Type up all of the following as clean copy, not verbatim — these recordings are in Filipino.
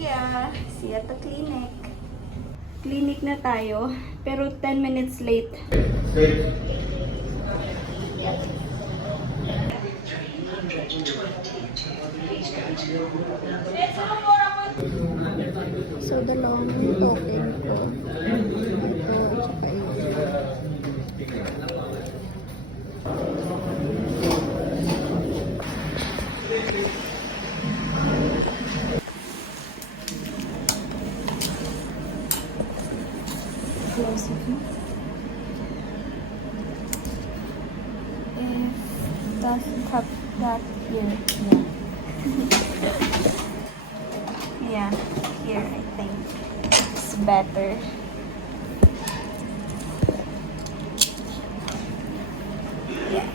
See you at the clinic. Clinic na tayo, pero 10 minutes late. So, dalawang token ko. Ito, tsaka ito. Close it. If doesn't have that here, yeah, here I think it's better. Yeah.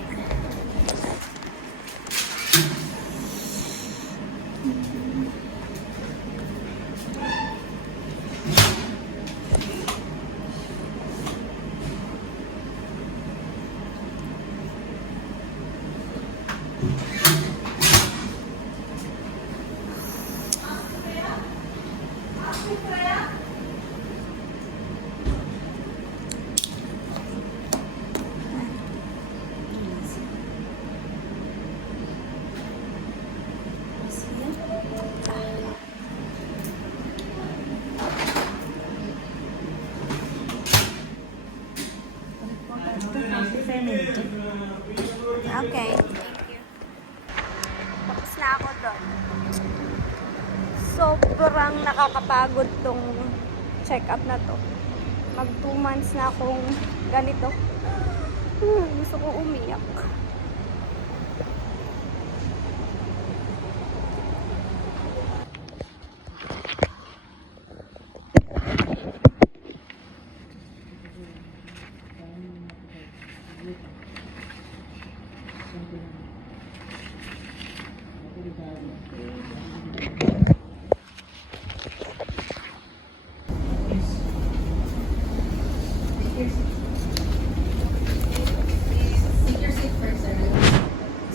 Okay. Thank you. Tapos na ako doon. Sobrang nakakapagod tong check-up na to. Mag 2 months na akong ganito. Gusto ko umiyak.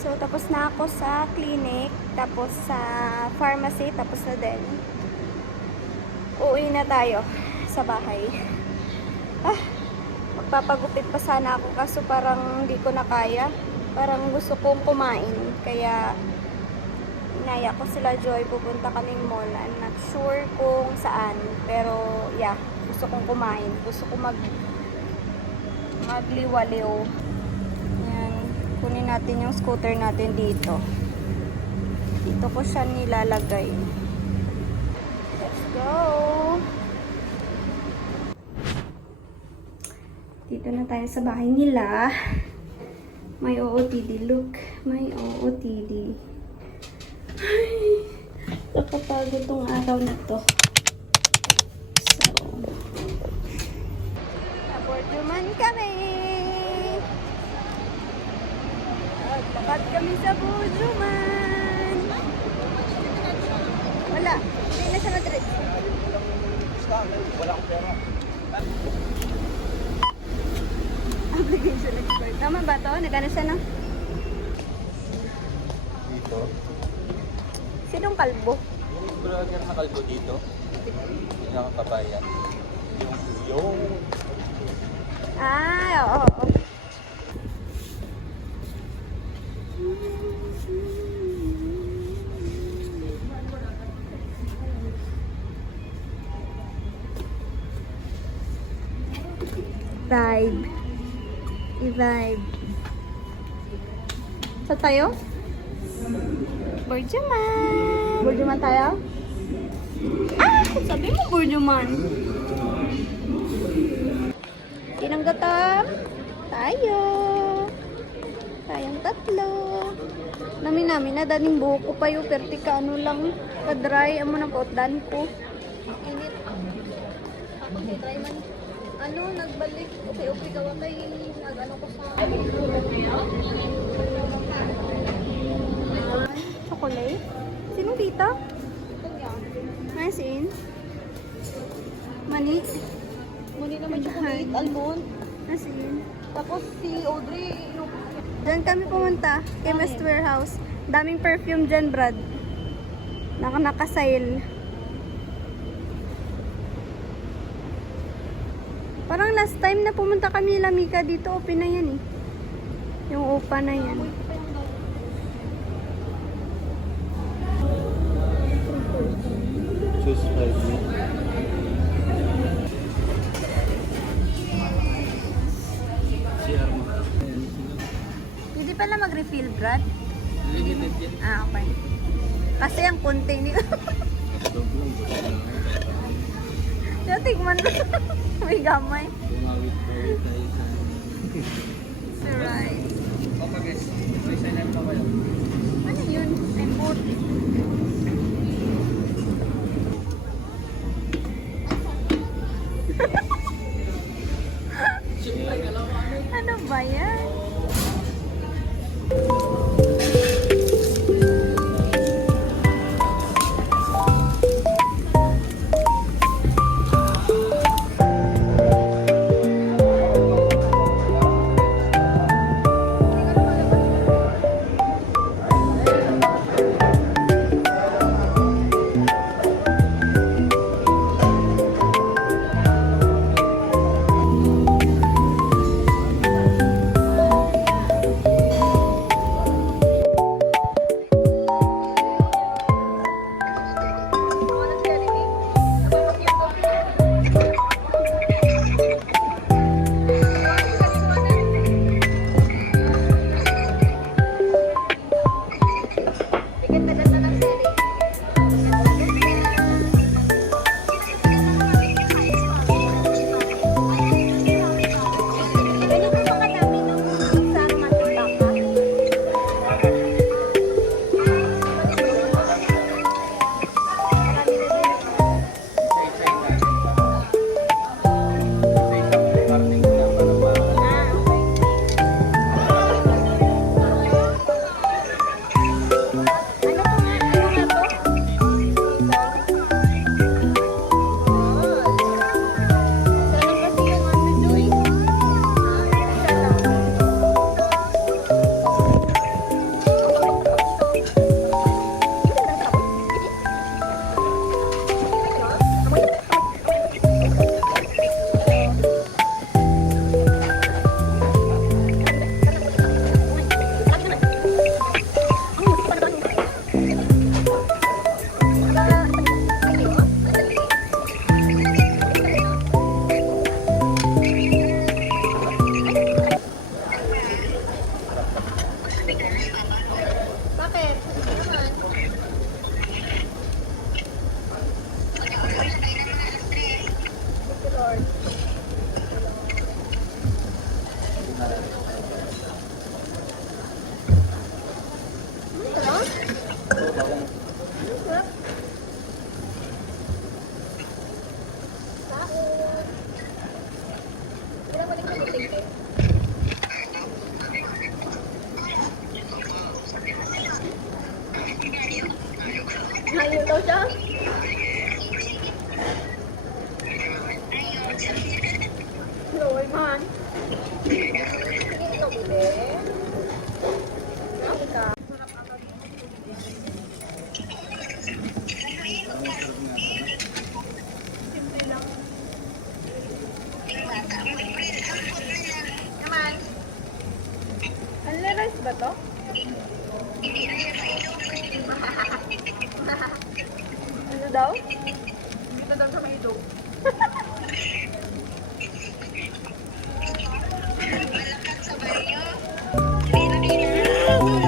So, tapos na ako sa clinic, tapos sa pharmacy, tapos na din. Uuwi na tayo sa bahay. Magpapagupit pa sana ako kaso parang hindi ko na kaya. Parang gusto kong kumain. Kaya, inaya ko sila Joy, pupunta kaming mall. I'm not sure kung saan. Pero, yeah, gusto kong kumain. Gusto kong magliwaliw. Yan. Kunin natin yung scooter natin dito. Dito ko siya nilalagay. Let's go! Dito na tayo sa bahay nila. May OOTD. Look. May OOTD. Ay, nakapagod tong araw na to. So, naborduman kami. Lakad kami sa Borduman. Wala. Hindi na siya Madrid. Wala akong pera. Obligation expert. Tama ba to? Nagana siya na? Dito? Sinong kalbo? Yung vlogger na kalbo dito. Yung nakakabayan. Yung... Ay, oo. Vibe. I-vibe. Saan tayo? Borduman. Borduman tayo? Ah! Sabi mo Borduman. Tinanggatam. Tayo. Tayong tatlo. Namin na daning buhok ko pa yung pertika ano lang. Kadry. Amo na kautdan ko. Init. Try man. Ano, nagbalik. Okay, gawa kay nag-ano ko sa... Chocolate? Sinong tita? Masin? Mani? Muni naman chocolate, almond. Masin? Tapos si Audrey, Diyan kami pumunta. Chemist Warehouse. Daming perfume dyan, Brad. Nakasail. Parang last time na pumunta kami nila Mika dito, open na yan eh. Yung upa na yan. Choose 5 minutes. CR mo. Pwede pala mag-refill, Brad? Limited yan. Ah, okay. Kasi ang konti nila. Doblong. Kaya tigman mo. May gamay. Tumawit po tayo sa... Alright. Papa guys, may sign pa kayo. Ano yun? Remote. Ano ba yan? Ngayon daw siya. Loy man. Ano rice ba to? Ano daw? Ito daw sa may ito. Kanina nga, ano yan?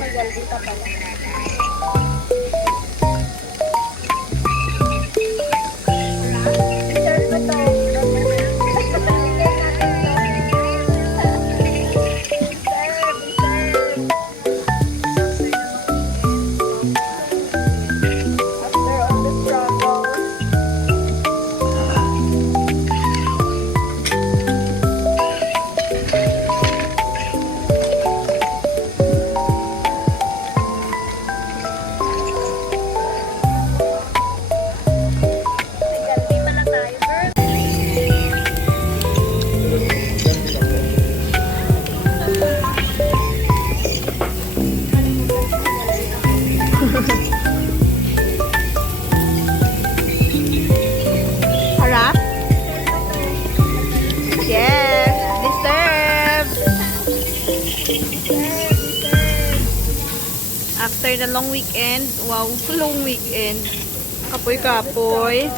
may galdita pala. Dessert pa to. After all the struggle. Nagkalbi pala tayo, girl. Harap? Yes, deserve. After the long weekend, wow, long weekend. Kapoy-kapoy.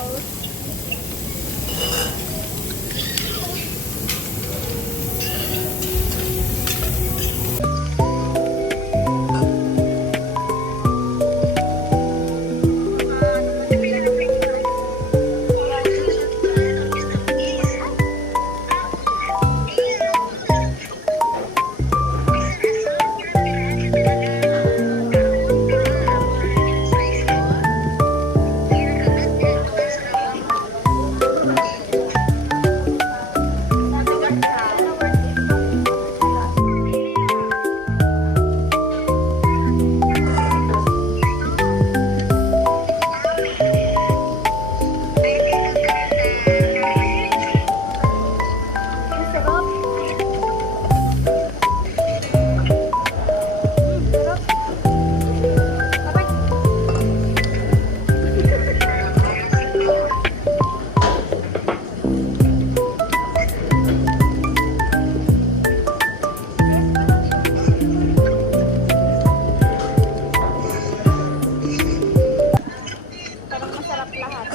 Parang masarap lahat.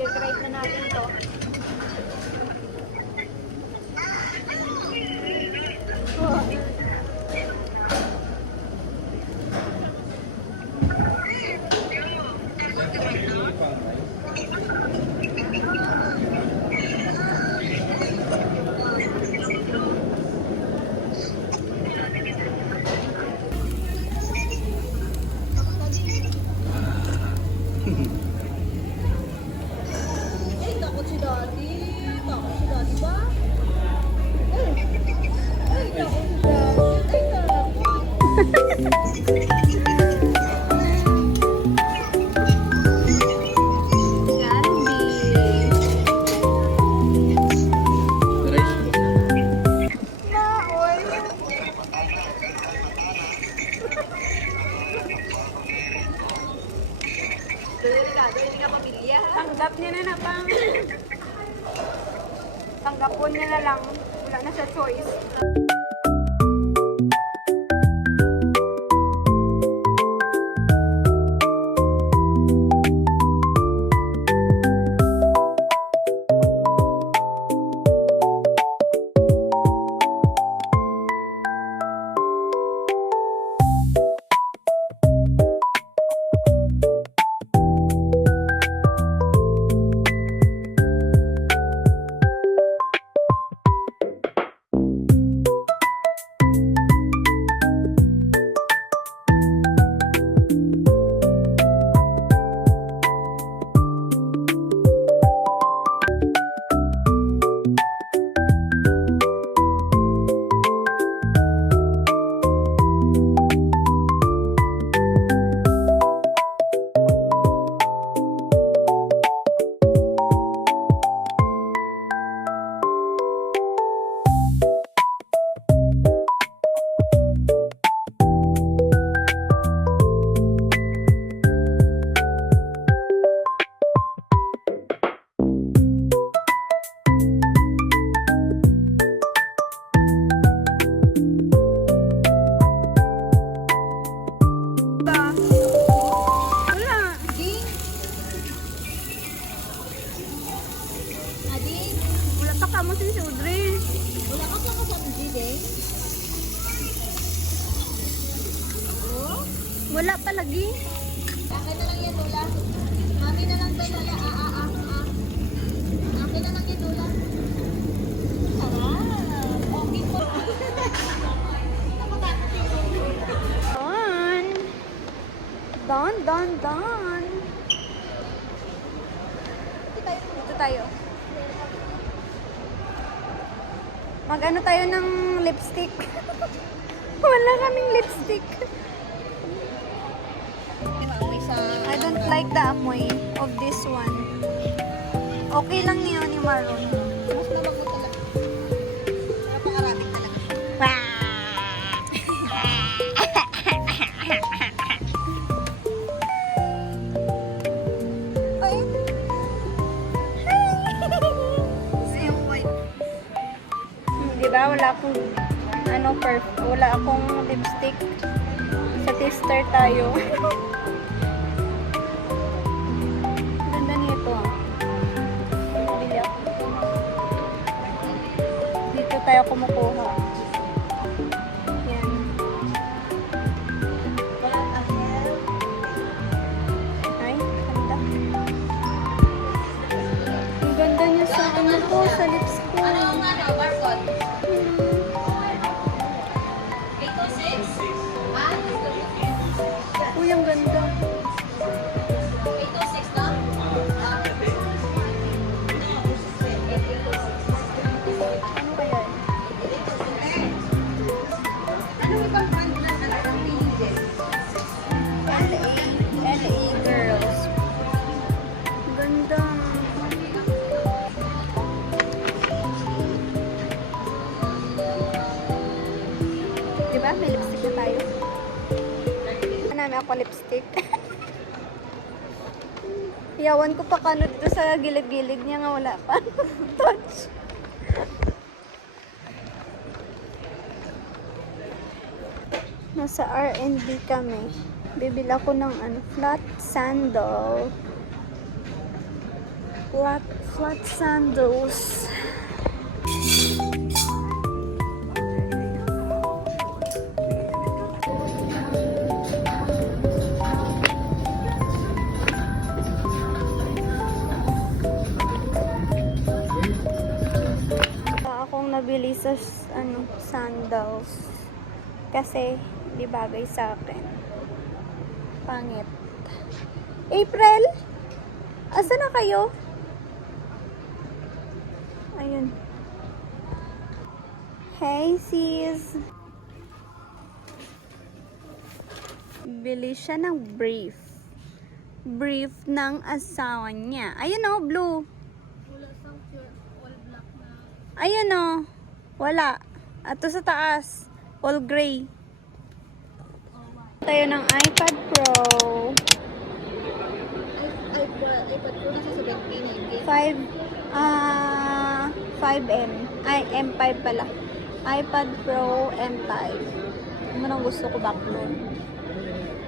I-try na natin to. Eh, takot si Daddy. Takot si Daddy ba? Ay, takot si Daddy. Ay, takot. Tanggap niya na pang tanggapon niya na lang. Wala na siya choice. Wala pa lagi. Akin na lang yan, Lola. Mami na lang tayo, Lola. Akin na lang yan, Lola. Sarap. Okay po. Don. Dito tayo. Mag-ano tayo ng lipstick. Wala kaming lipstick. I don't like the amoy of this one. Okay lang yun ni Maroon. Mas naman mo talaga. Napakarating talaga. Ay. Sa'yo, boy. Di ba? Wala akong wala akong lipstick. Sa tester tayo. Ganda nito ah. Bili ako. Dito tayo kumukuha. Yan. Ay, ganda. Ang ganda niya sa ano ko, sa lips ko. Ano ang barcode? 826? Ah, Uy, ang ganda. 826 na? Ano kaya yun? Ano ibang brand na ang pinili? LA Girls. Ang ganda. Diba? May lipstick na tayo. Namin ako lipstick. Yawan ko pa kano dito sa gilid-gilid niya nga wala pa. Touch. Nasa R&B kami. Bibili ako ng flat sandal. Flat sandals. Akong nabili sa sandals kasi di bagay sa akin. Pangit. April? Asa na kayo? Ayun. Hey sis. Bili siya ng brief. Brief ng asawa niya. Ayun oh, blue. Ayun o. Wala. Ato sa taas. All gray. Tayo ng iPad Pro. iPad Pro na sa 17, 5M. Ay, M5 pala. iPad Pro M5. Ano nang gusto ko backload.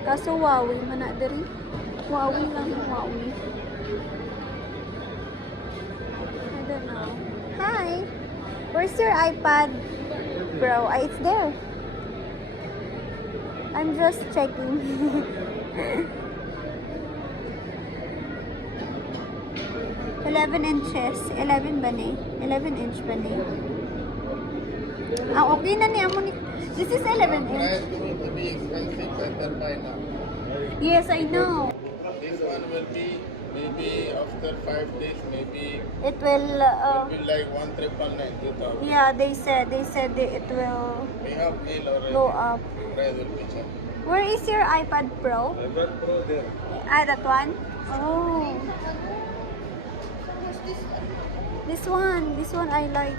Kaso Huawei man na diri. Huawei lang yung Huawei. I don't know. Hi! Where's your iPad Pro? It's there. I'm just checking. $11 inches. 11 ba ni? 11 inch ba ni? Ah, okay na niya mo ni. This is 11 inch. To be expensive, better buy now. Yes, I know. This one will be maybe after 5 days, maybe It will, be like 1,999, 2,000. yeah, they said it will We have deal already. go up. Price will be cheap. Where is your iPad Pro? iPad Pro there. Ah, that one? Oh. This one I like.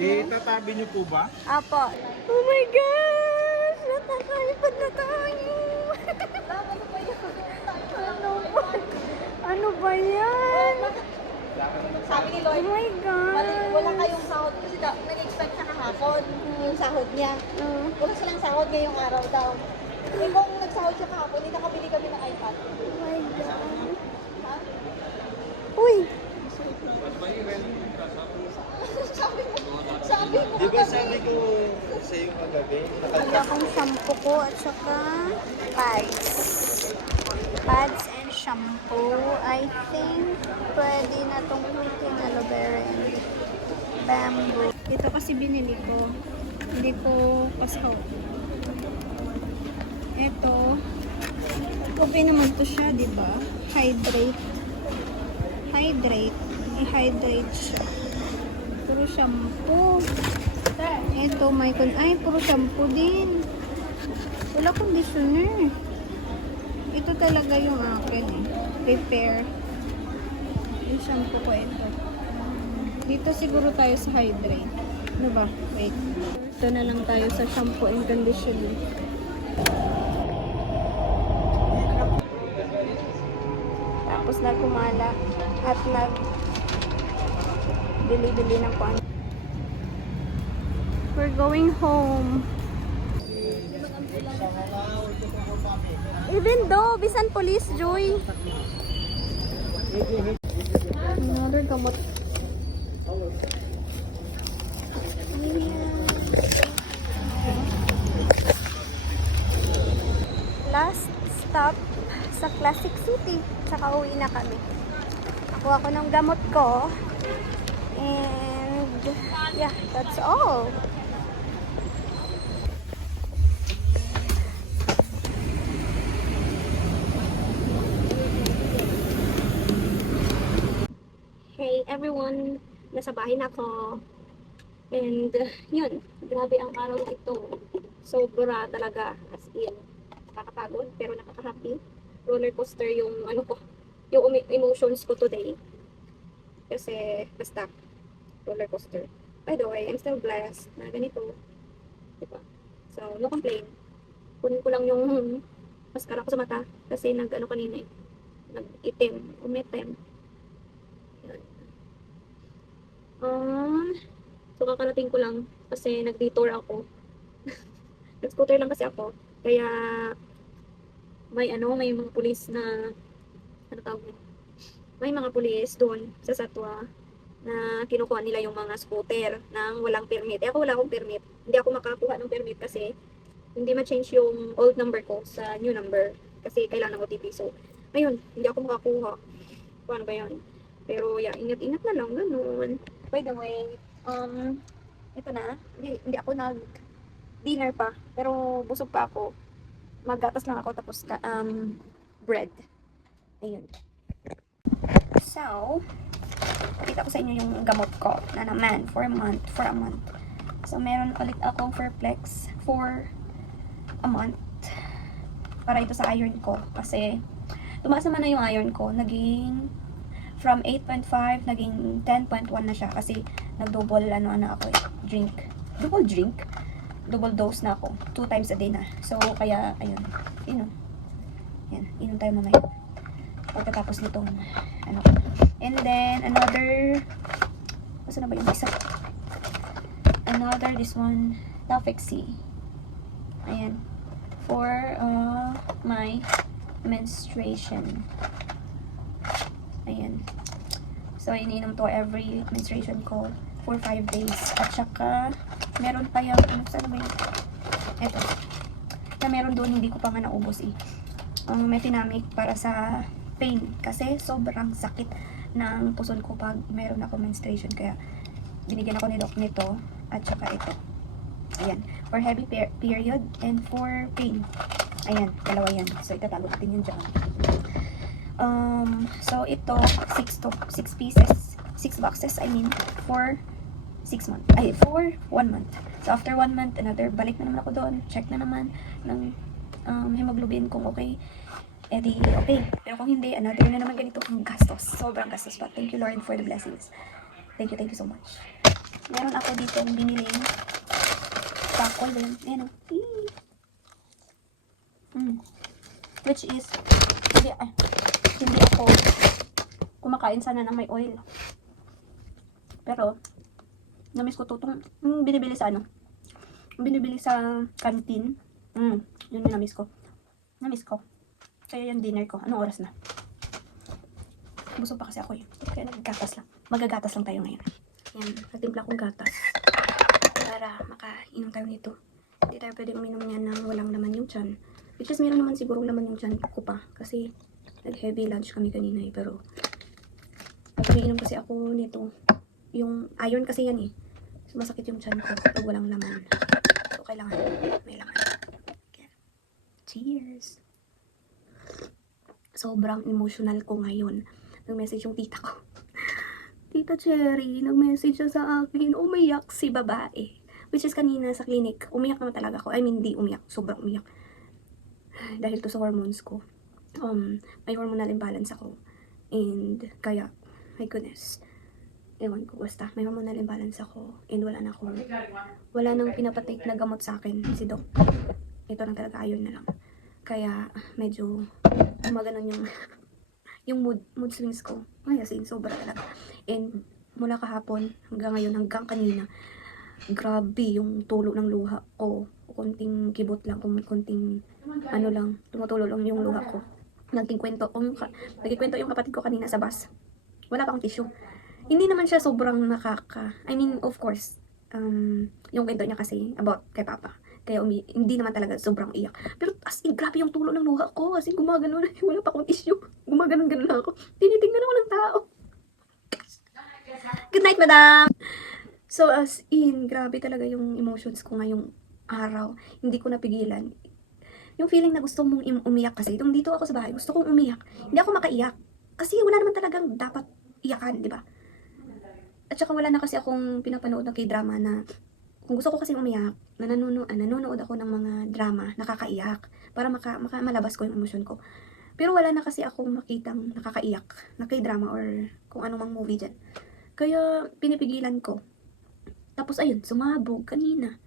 Itatabi niyo po ba? Apo. Oh my gosh! Natakalipad na tayo! Ano ba yan? Sabi ni Oh Lloyd, my God! wala kayong sahod kasi nag-expect siya kahapon yung sahod niya. Wala silang sahod ngayong araw daw. Eh kung nagsahod siya kahapon, hindi nakabili kami ng iPad. Oh my God! Ha? Uy! Sabi mo, sabi mo. Di ba sabi ko sa iyo kagabi? Bili akong shampoo ko at saka pads. Pads and shampoo. I think pwede na tong aking aloe vera and bamboo. Ito kasi binili ko. Hindi ko pasaw. Ito. Okay naman to siya, di ba? Hydrate. Hydrate. I-hydrate siya. Puro shampoo. Ito, may ay, puro shampoo din. Wala conditioner. Ito talaga yung akin eh. Repair. Yung shampoo ko ito. Dito siguro tayo sa hydrate. Ano ba? Wait. Ito na lang tayo sa shampoo and conditioner. Tapos nagkumala at bili-bili ng kwan. We're going home. Even though, bisan police, Joy. Another gamot. Last stop sa Classic City. Tsaka uwi na kami. Nakuha ko ng gamot ko. And yeah, that's all. Hey everyone, nasa bahay na ako. And yun, grabe ang araw ito. Sobra talaga, as in. Nakakapagod pero nakaka-happy. Roller coaster yung ano ko, yung emotions ko today. Kasi basta roller coaster. By the way, I'm still blessed na ganito. Diba? So, no complain. Kunin ko lang yung mascara ko sa mata kasi nag-ano kanina eh. Nag-itim, umitim. Yan. So, kakarating ko lang kasi nag-detour ako. Nag-scooter lang kasi ako. Kaya, may mga pulis na, ano tawag mo? May mga pulis doon sa Satwa na kinukuha nila yung mga scooter nang walang permit. Eh ako wala akong permit. Hindi ako makakuha ng permit kasi hindi ma-change yung old number ko sa new number kasi kailangan ng OTP. So, ayun, hindi ako makakuha. Paano ba yun? Pero, yeah, ingat-ingat na lang, ganun. By the way, ito na, hindi ako nag-dinner pa, pero busog pa ako. Maggatas lang ako tapos bread. Ayun. So, pakita ko sa inyo yung gamot ko na naman for a month. So, meron ulit akong Fairplex for a month para ito sa iron ko kasi tumaas naman na yung iron ko. Naging from 8.5 naging 10.1 na siya kasi nag-double ako drink. Double dose na ako. 2 times a day na. So, kaya, ayun. Yan. Inom tayo mamaya. Pagkatapos nitong, And then, another, saan na ba yung isa? Another, this one, Tafexi. Ayan. For, my menstruation. Ayan. So, iniinom to every menstruation ko for 5 days. At saka, meron pa yung, saan ba yun? Eto. Na meron doon, hindi ko pa nga naubos eh. Metinamic para sa pain. Kasi, sobrang sakit ng puson ko pag meron ako menstruation. Kaya, binigyan ako ni Doc nito. At saka ito. Ayan. For heavy period and for pain. Ayan. Dalawa yan. So, itatago natin yun dyan. So, ito, 6 pieces. 6 boxes, I mean, for 6 months. Ay, for 1 month. So, after 1 month, another, balik na naman ako doon. Check na naman ng hemoglobin kung okay. Eh di, okay. Pero kung hindi, another na naman ganito ang gastos. Sobrang gastos. But thank you, Lord, for the blessings. Thank you so much. Meron ako dito biniling pakol ba yun? Ayan o. Which is, hindi ako kumakain sana ng may oil. Pero, namiss ko to. Binibili sa binibili sa canteen. Yun yung namiss ko. Kaya yung dinner ko. Anong oras na? Busog pa kasi ako eh. Kaya naggatas lang. Magagatas lang tayo ngayon. Yan. Natimpla kong gatas. inom tayo nito. Hindi tayo pwede uminom niya nang walang laman yung tiyan. Which is, meron naman sigurong laman yung tiyan ko pa. Kasi, nag-heavy lunch kami kanina eh. Pero, pag inom kasi ako nito, yung iron kasi yan eh. So, masakit yung tiyan ko pag walang laman. So, kailangan may laman. Okay. Cheers! Sobrang emotional ko ngayon. Nag-message yung tita ko. Tita Cherry, nag-message siya sa akin. Umiyak si babae. Which is kanina sa clinic, umiyak naman talaga ako. I mean, di umiyak. Sobrang umiyak. Dahil to sa hormones ko. May hormonal imbalance ako. And, kaya, my goodness. Ewan ko, basta. May hormonal imbalance ako. And wala nang pinapatake na gamot sa akin. Si Doc. Ito lang talaga, ayun na lang. Kaya, medyo, gumaganon yung, yung mood swings ko. Ay, as in, sobra talaga. And, mula kahapon, hanggang ngayon, hanggang kanina, grabe yung tulo ng luha ko. Konting kibot lang, konting ano lang, tumutulo lang yung luha ko. Nagkikwento yung kapatid ko kanina sa bus. Wala pa akong tissue. Hindi naman siya sobrang I mean, of course, yung kwento niya kasi about kay Papa. Kaya hindi naman talaga sobrang iyak. Pero as in, grabe yung tulo ng luha ko. As in, gumagano na. Wala pa akong tissue. Gumaganon-ganon na ako. Tinitingnan ako ng tao. Good night, madam! So, as in, grabe talaga yung emotions ko ngayong araw. Hindi ko napigilan. Yung feeling na gusto mong umiyak kasi, itong dito ako sa bahay, gusto kong umiyak. Hindi ako makaiyak. Kasi wala naman talagang dapat iyakan, di ba? At saka wala na kasi akong pinapanood ng K-drama na kung gusto ko kasi umiyak, nanonood ako ng mga drama, nakakaiyak, para malabas ko yung emosyon ko. Pero wala na kasi akong makitang nakakaiyak na K-drama or kung anumang movie dyan. Kaya pinipigilan ko. Tapos ayun, sumabog kanina.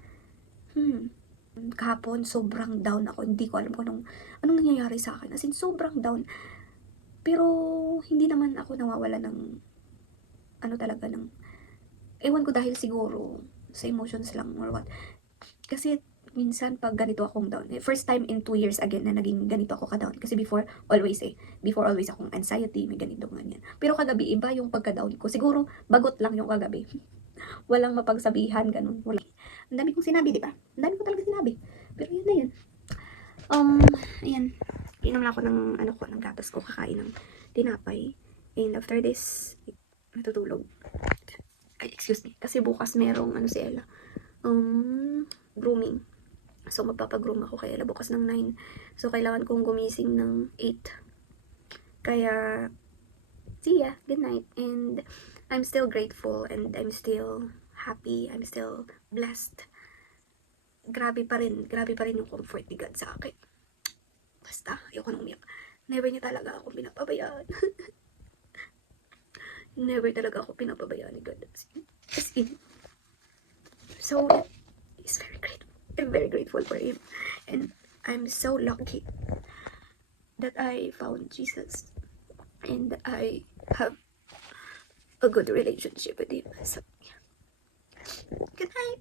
Kahapon, sobrang down ako. Hindi ko alam kung anong nangyayari sa akin. As in, sobrang down. Pero, hindi naman ako nawawala ng, ewan ko dahil siguro, sa emotions lang or what. Kasi, minsan, pag ganito akong down, first time in 2 years again na naging ganito ako ka-down. Kasi before always akong anxiety, may ganito, ganyan. Pero kagabi, iba yung pagka-down ko. Siguro, bagot lang yung kagabi. Walang mapagsabihan, ganun. Wala. Ang dami kong sinabi, di ba? Ang dami ko talaga sinabi. Pero yun na yun. Ayan. Inom lang ako ng gatas ko, kakain ng tinapay. And after this, natutulog. Ay, excuse me. Kasi bukas merong, si Ella, grooming. So, magpapagroom ako kay Ella bukas ng 9. So, kailangan kong gumising ng 8. Kaya, see ya. Good night. And, I'm still grateful and I'm still happy. I'm still blessed. Grabe pa rin yung comfort ni God sa akin. Basta, ayoko nang umiyak. Never niya talaga ako pinapabayaan. Never talaga ako pinapabayaan ni God. As in. So, he's very grateful. I'm very grateful for him. And I'm so lucky that I found Jesus. And I have a good relationship with him. So, yeah. Good night.